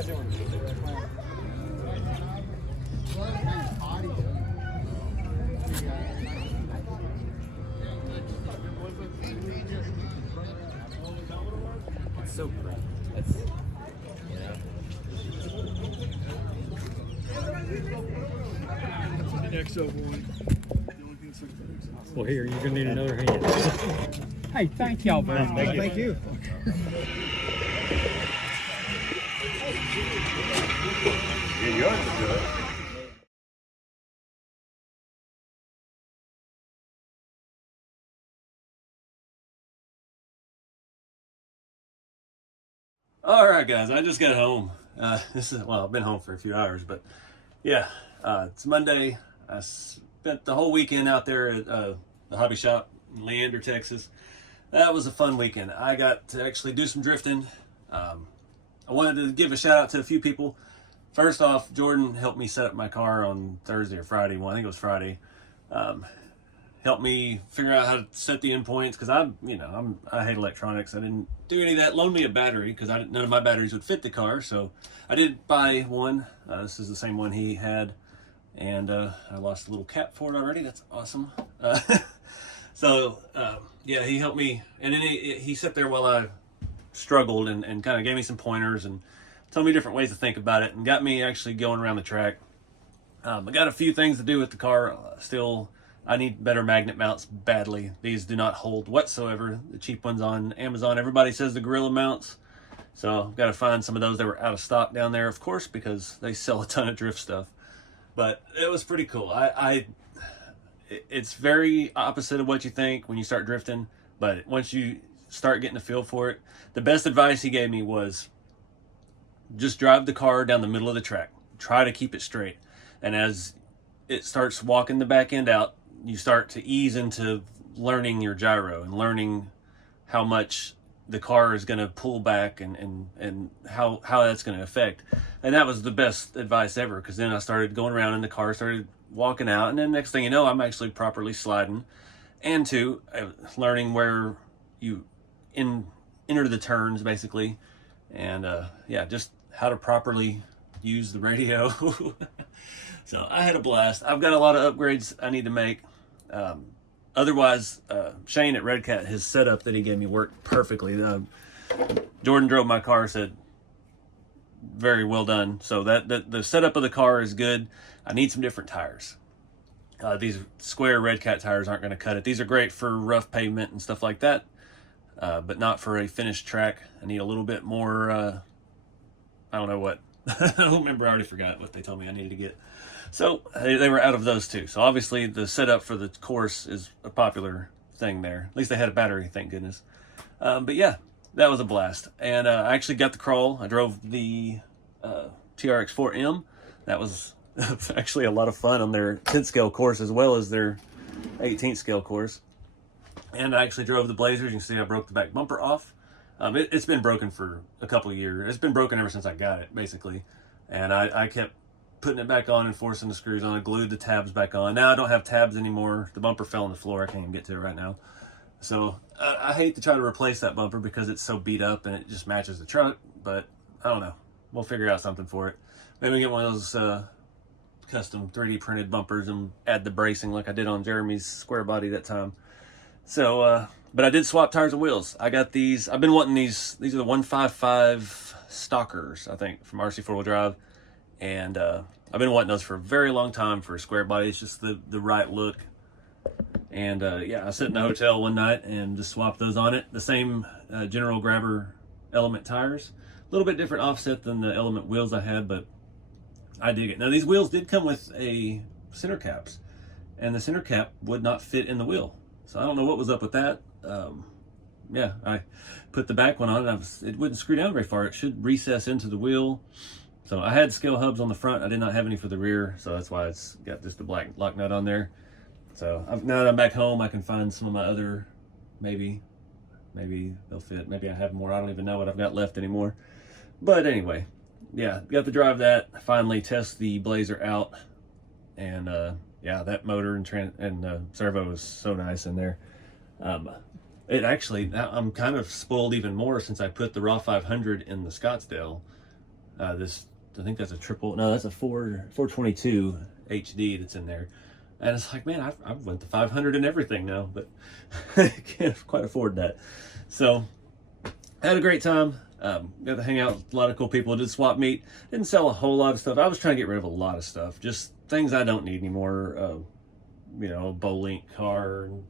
guys doing? It's so bright. That's, you know. The XO1. Well, here, you're going to need another hand. Hey, thank y'all very much. Thank you. Yeah, yours is good. All right, guys, I just got home. Well, I've been home for a few hours, but yeah, it's Monday. I spent the whole weekend out there at the hobby shop in Leander, Texas. That was a fun weekend. I got to actually do some drifting. I wanted to give a shout out to a few people. First off, Jordan helped me set up my car on Thursday or Friday. Well, I think it was Friday. Helped me figure out how to set the endpoints because I hate electronics. I didn't do any of that. Loaned me a battery because none of my batteries would fit the car. So I did buy one. This is the same one he had, and I lost a little cap for it already. That's awesome. Yeah, he helped me, and then he sat there while I struggled and kind of gave me some pointers and told me different ways to think about it and got me actually going around the track. I got a few things to do with the car still. I need better magnet mounts badly. These do not hold whatsoever. The cheap ones on Amazon, everybody says the Gorilla mounts. So I've got to find some of those that were out of stock down there, of course, because they sell a ton of drift stuff. But it was pretty cool. It's very opposite of what you think when you start drifting. But once you start getting a feel for it, the best advice he gave me was just drive the car down the middle of the track. Try to keep it straight. And as it starts walking the back end out, you start to ease into learning your gyro and learning how much the car is going to pull back and how that's going to affect. And that was the best advice ever, because then I started going around in the car, started walking out, and then next thing you know, I'm actually properly sliding. And two, learning where you enter the turns, basically. And yeah, just how to properly use the radio. So I had a blast. I've got a lot of upgrades I need to make. Otherwise, Shane at Red Cat, his setup that he gave me worked perfectly. Jordan drove my car, said, very well done. So the setup of the car is good. I need some different tires. These square Red Cat tires aren't going to cut it. These are great for rough pavement and stuff like that, but not for a finished track. I need a little bit more, I don't know what. I don't remember. I already forgot what they told me I needed to get. So they were out of those too. So obviously the setup for the course is a popular thing there. At least they had a battery, thank goodness. But yeah, that was a blast. And I actually got the crawl. I drove the TRX4M. That was actually a lot of fun on their 10th scale course as well as their 18th scale course. And I actually drove the Blazers. You can see I broke the back bumper off. It's been broken for a couple of years. It's been broken ever since I got it, basically. And I kept putting it back on and forcing the screws on. I glued the tabs back on. Now I don't have tabs anymore. The bumper fell on the floor. I can't even get to it right now. So I hate to try to replace that bumper because it's so beat up and it just matches the truck. But I don't know. We'll figure out something for it. Maybe get one of those custom 3D printed bumpers and add the bracing like I did on Jeremy's square body that time. So, but I did swap tires and wheels. I got these. I've been wanting these. These are the 155 Stalkers, I think, from RC 4-wheel drive. And I've been wanting those for a very long time for a square body. It's just the right look. And yeah, I sat in the hotel one night and just swapped those on it. The same General Grabber Element tires. A little bit different offset than the Element wheels I had, but I dig it. Now, these wheels did come with a center caps. And the center cap would not fit in the wheel. So I don't know what was up with that. Yeah, I put the back one on and it wouldn't screw down very far. It should recess into the wheel. So I had scale hubs on the front. I did not have any for the rear. So that's why it's got just a black lock nut on there. So now that I'm back home, I can find some of my other, maybe they'll fit. Maybe I have more. I don't even know what I've got left anymore. But anyway, yeah, got to drive that. Finally test the Blazer out. And yeah, that motor and servo is so nice in there. It actually, I'm kind of spoiled even more since I put the Raw 500 in the Scottsdale. This, I think that's a triple, no, that's a 422 HD that's in there. And it's like, man, I went to 500 and everything now, but I can't quite afford that. So I had a great time. Got to hang out with a lot of cool people. Did swap meet. Didn't sell a whole lot of stuff. I was trying to get rid of a lot of stuff. Just things I don't need anymore. You know, a Bolink car and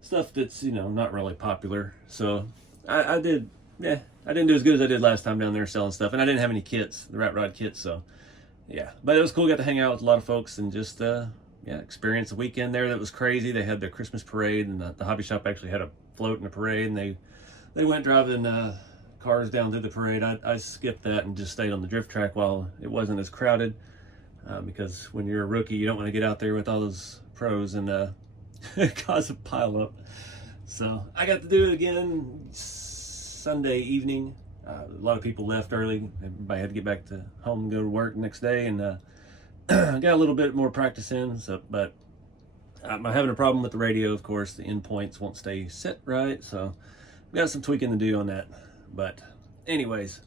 stuff that's, you know, not really popular. So I didn't do as good as I did last time down there selling stuff. And I didn't have any kits, the Rat Rod kits. So yeah, but it was cool. Got to hang out with a lot of folks and just, yeah, experience a weekend there that was crazy. They had their Christmas parade, and the hobby shop actually had a float in the parade, and they went driving cars down through the parade. I skipped that and just stayed on the drift track while it wasn't as crowded, because when you're a rookie, you don't want to get out there with all those pros and cause a pile up. So I got to do it again Sunday evening. A lot of people left early. Everybody had to get back to home and go to work the next day, and got a little bit more practice in. So, but I'm having a problem with the radio. Of course, the endpoints won't stay set right, so got some tweaking to do on that. But anyways,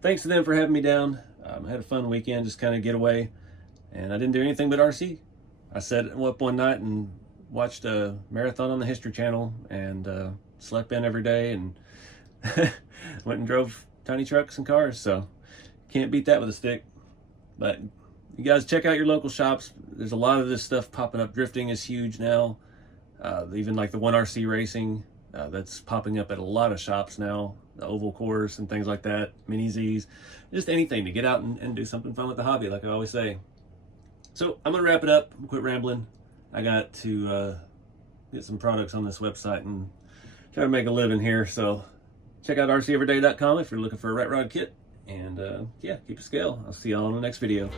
thanks to them for having me down. I had a fun weekend, just kind of get away, and I didn't do anything but RC. I sat up one night and watched a marathon on the History Channel, and slept in every day, and went and drove tiny trucks and cars. So can't beat that with a stick. But you guys check out your local shops. There's a lot of this stuff popping up. Drifting is huge now. Even like the 1RC racing, that's popping up at a lot of shops now. The oval course and things like that, mini Z's, just anything to get out and do something fun with the hobby, like I always say. So I'm gonna wrap it up, quit rambling. I got to get some products on this website and try to make a living here. So check out rceveryday.com if you're looking for a Rat Rod kit. And yeah, keep it scale. I'll see y'all in the next video.